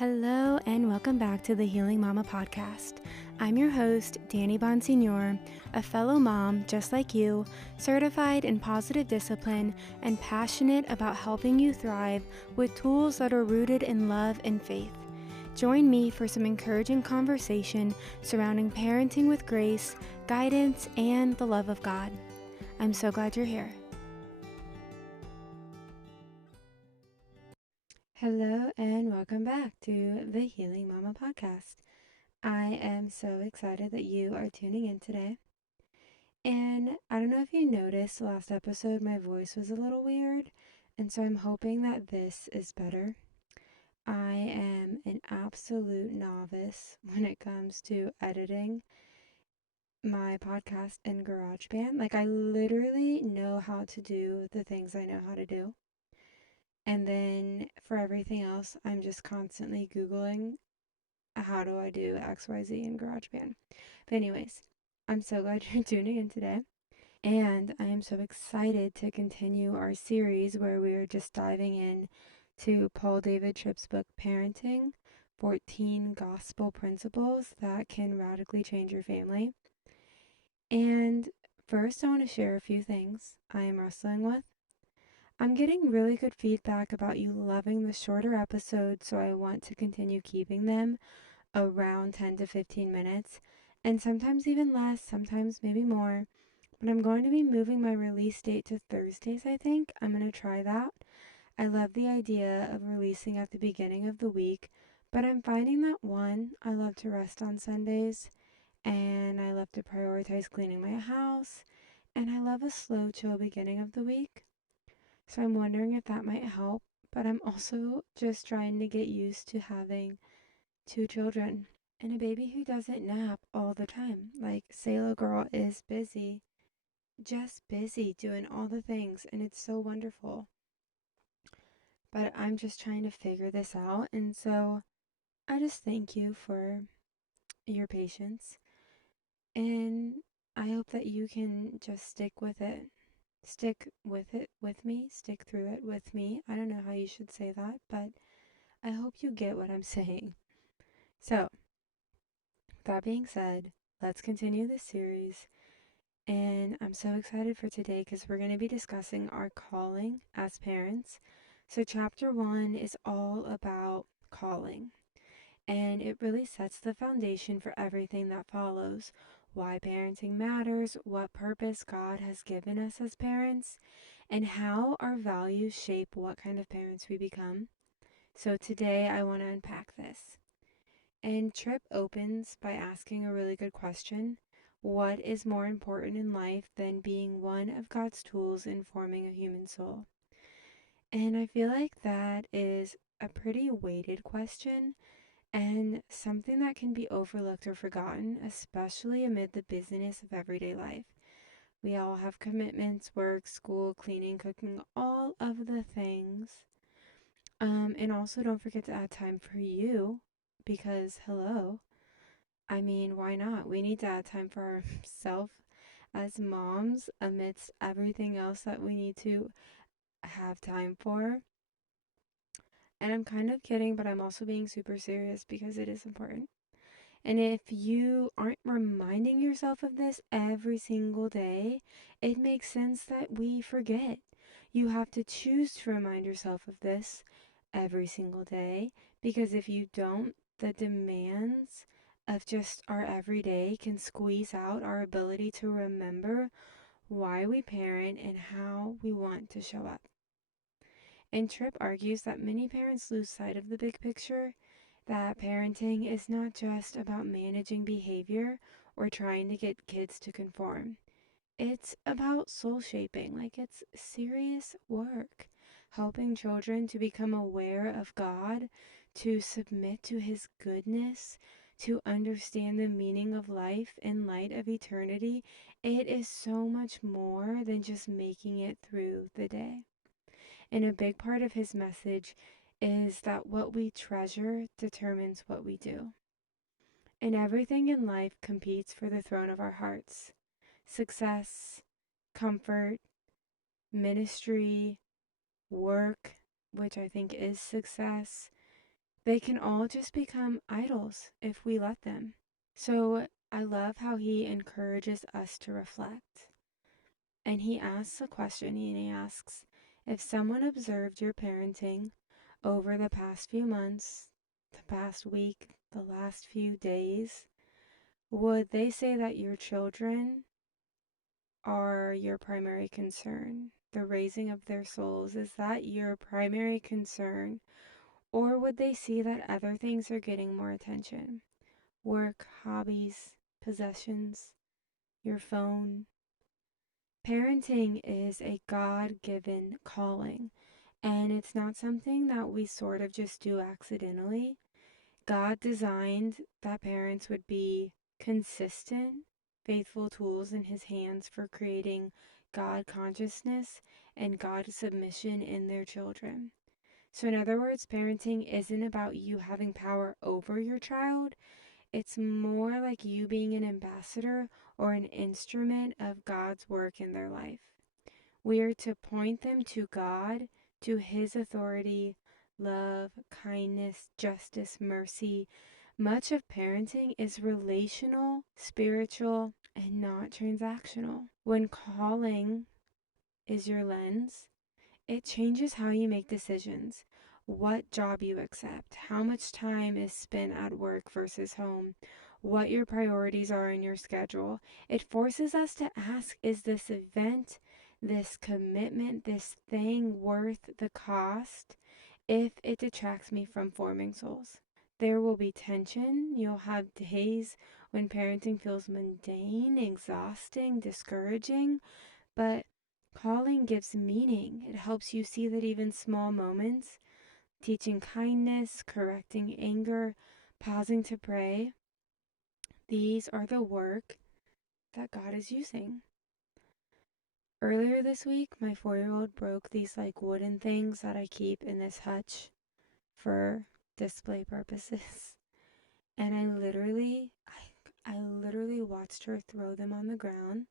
Hello and welcome back to the Healing Mama podcast. I'm your host, Danny Bonsignor, a fellow mom just like you, certified in positive discipline and passionate about helping you thrive with tools that are rooted in love and faith. Join me for some encouraging conversation surrounding parenting with grace, guidance, and the love of God. I'm so glad you're here. Hello and welcome back to the Healing Mama podcast. I am so excited that you are tuning in today. And I don't know if you noticed last episode my voice was a little weird, and so I'm hoping that this is better. I am an absolute novice when it comes to editing my podcast in GarageBand. Like, I literally know how to do the things I know how to do. And then for everything else, I'm just constantly Googling how do I do XYZ in GarageBand. But anyways, I'm so glad you're tuning in today. And I am so excited to continue our series where we are just diving in to Paul David Tripp's book, Parenting, 14 Gospel Principles that can radically change your family. And first, I want to share a few things I am wrestling with. I'm getting really good feedback about you loving the shorter episodes, so I want to continue keeping them around 10 to 15 minutes, and sometimes even less, sometimes maybe more. But I'm going to be moving my release date to Thursdays, I think. I'm going to try that. I love the idea of releasing at the beginning of the week, but I'm finding that one, I love to rest on Sundays, and I love to prioritize cleaning my house, and I love a slow, chill beginning of the week. So I'm wondering if that might help, but I'm also just trying to get used to having 2 children and a baby who doesn't nap all the time. Like, Sailor Girl is busy, just busy doing all the things, and it's so wonderful. But I'm just trying to figure this out, and so I just thank you for your patience, and I hope that you can just stick with it. Stick with it with me, stick through it with me. I don't know how you should say that, but I hope you get what I'm saying. So, that being said, let's continue this series. And I'm so excited for today because we're going to be discussing our calling as parents. So, chapter 1 is all about calling, and it really sets the foundation for everything that follows: why parenting matters, what purpose God has given us as parents, and how our values shape what kind of parents we become. So, today I want to unpack this. And Tripp opens by asking a really good question. What is more important in life than being one of God's tools in forming a human soul? And I feel like that is a pretty weighted question and something that can be overlooked or forgotten, especially amid the busyness of everyday life. We all have commitments: work, school, cleaning, cooking, all of the things. And also don't forget to add time for you because, hello, I mean, why not? We need to add time for ourselves as moms amidst everything else that we need to have time for. And I'm kind of kidding, but I'm also being super serious because it is important. And if you aren't reminding yourself of this every single day, it makes sense that we forget. You have to choose to remind yourself of this every single day, because if you don't, the demands of just our everyday can squeeze out our ability to remember why we parent and how we want to show up. And Tripp argues that many parents lose sight of the big picture, that parenting is not just about managing behavior or trying to get kids to conform. It's about soul shaping, like it's serious work, helping children to become aware of God, to submit to His goodness, to understand the meaning of life in light of eternity. It is so much more than just making it through the day. And a big part of his message is that what we treasure determines what we do. And everything in life competes for the throne of our hearts: success, comfort, ministry, work, which I think is success, They can all just become idols if we let them. So I love how he encourages us to reflect. And he asks a question, and he asks, if someone observed your parenting over the past few months, the past week, the last few days, would they say that your children are your primary concern? The raising of their souls, is that your primary concern? Or would they see that other things are getting more attention? Work, hobbies, possessions, your phone. Parenting is a God given calling, and it's not something that we sort of just do accidentally. God designed that parents would be consistent, faithful tools in His hands for creating God consciousness and God submission in their children. So, in other words, parenting isn't about you having power over your child. It's more like you being an ambassador or an instrument of God's work in their life. We are to point them to God, to His authority, love, kindness, justice, mercy. Much of parenting is relational, spiritual, and not transactional. When calling is your lens, it changes how you make decisions, what job you accept, how much time is spent at work versus home, what your priorities are in your schedule. It forces us to ask, is this event, this commitment, this thing worth the cost if it detracts me from forming souls? There will be tension. You'll have days when parenting feels mundane, exhausting, discouraging. But calling gives meaning. It helps you see that even small moments, teaching kindness, correcting anger, pausing to pray, these are the work that God is using. Earlier this week, my 4-year-old broke these like wooden things that I keep in this hutch for display purposes. And I literally watched her throw them on the ground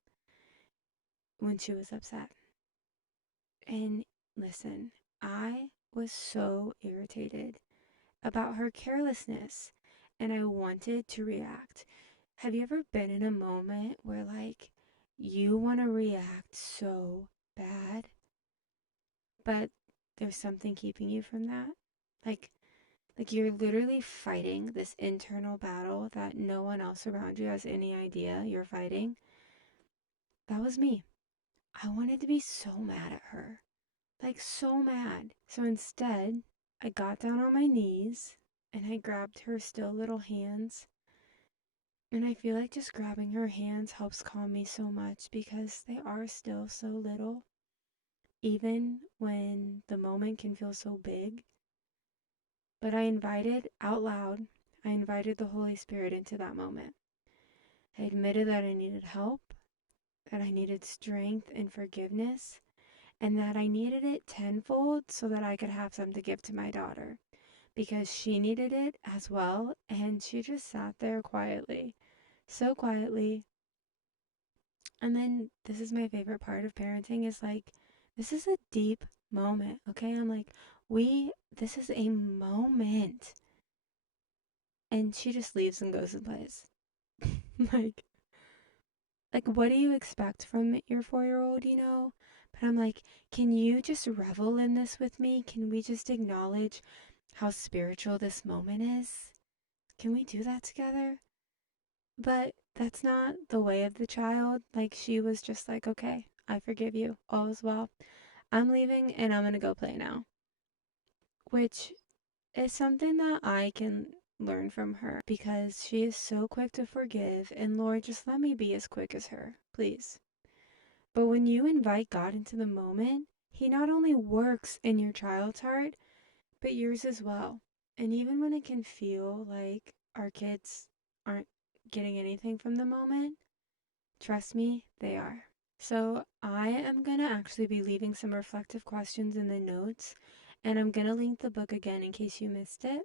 when she was upset. And listen, I was so irritated about her carelessness and I wanted to react. Have you ever been in a moment where like you want to react so bad, but there's something keeping you from that? Like like you're literally fighting this internal battle that no one else around you has any idea you're fighting. That was me. I wanted to be so mad at her. Like so mad. So instead, I got down on my knees and I grabbed her still little hands. And I feel like just grabbing her hands helps calm me so much because they are still so little, even when the moment can feel so big. But I invited out loud, I invited the Holy Spirit into that moment. I admitted that I needed help, that I needed strength and forgiveness, and that I needed it tenfold so that I could have some to give to my daughter because she needed it as well. And she just sat there quietly, so quietly. And then this is my favorite part of parenting is like, this is a deep moment. Okay. I'm like, this is a moment. And she just leaves and goes and plays. like, like, what do you expect from your 4-year-old, you know? But I'm like, can you just revel in this with me? Can we just acknowledge how spiritual this moment is? Can we do that together? But that's not the way of the child. Like, she was just like, okay, I forgive you. All is well. I'm leaving and I'm going to go play now. Which is something that I can learn from her because she is so quick to forgive. And Lord, just let me be as quick as her, please. But when you invite God into the moment, He not only works in your child's heart, but yours as well. And even when it can feel like our kids aren't getting anything from the moment, trust me, they are. So I am going to actually be leaving some reflective questions in the notes, and I'm going to link the book again in case you missed it.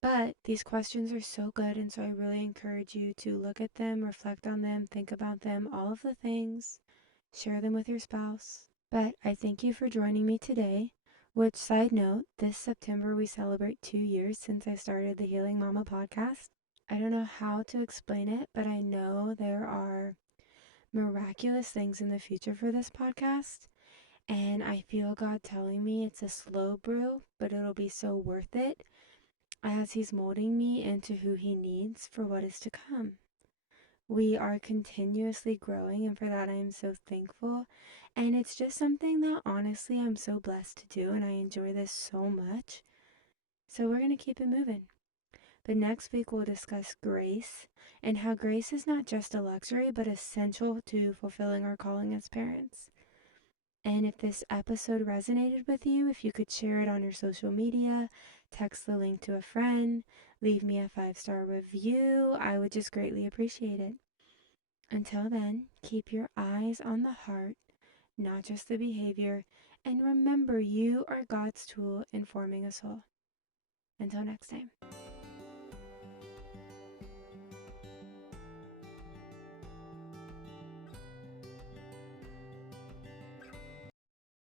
But these questions are so good, and so I really encourage you to look at them, reflect on them, think about them, all of the things, share them with your spouse. But I thank you for joining me today. Which, side note, this September we celebrate 2 years since I started the Healing Mama podcast. I don't know how to explain it, but I know there are miraculous things in the future for this podcast. And I feel God telling me it's a slow brew, but it'll be so worth it as He's molding me into who He needs for what is to come. We are continuously growing, and for that I am so thankful. And it's just something that honestly I'm so blessed to do, and I enjoy this so much. So we're going to keep it moving. But next week we'll discuss grace and how grace is not just a luxury but essential to fulfilling our calling as parents. And if this episode resonated with you, if you could share it on your social media, text the link to a friend, leave me a 5-star review, I would just greatly appreciate it. Until then, keep your eyes on the heart, not just the behavior, and remember you are God's tool in forming us all. Until next time.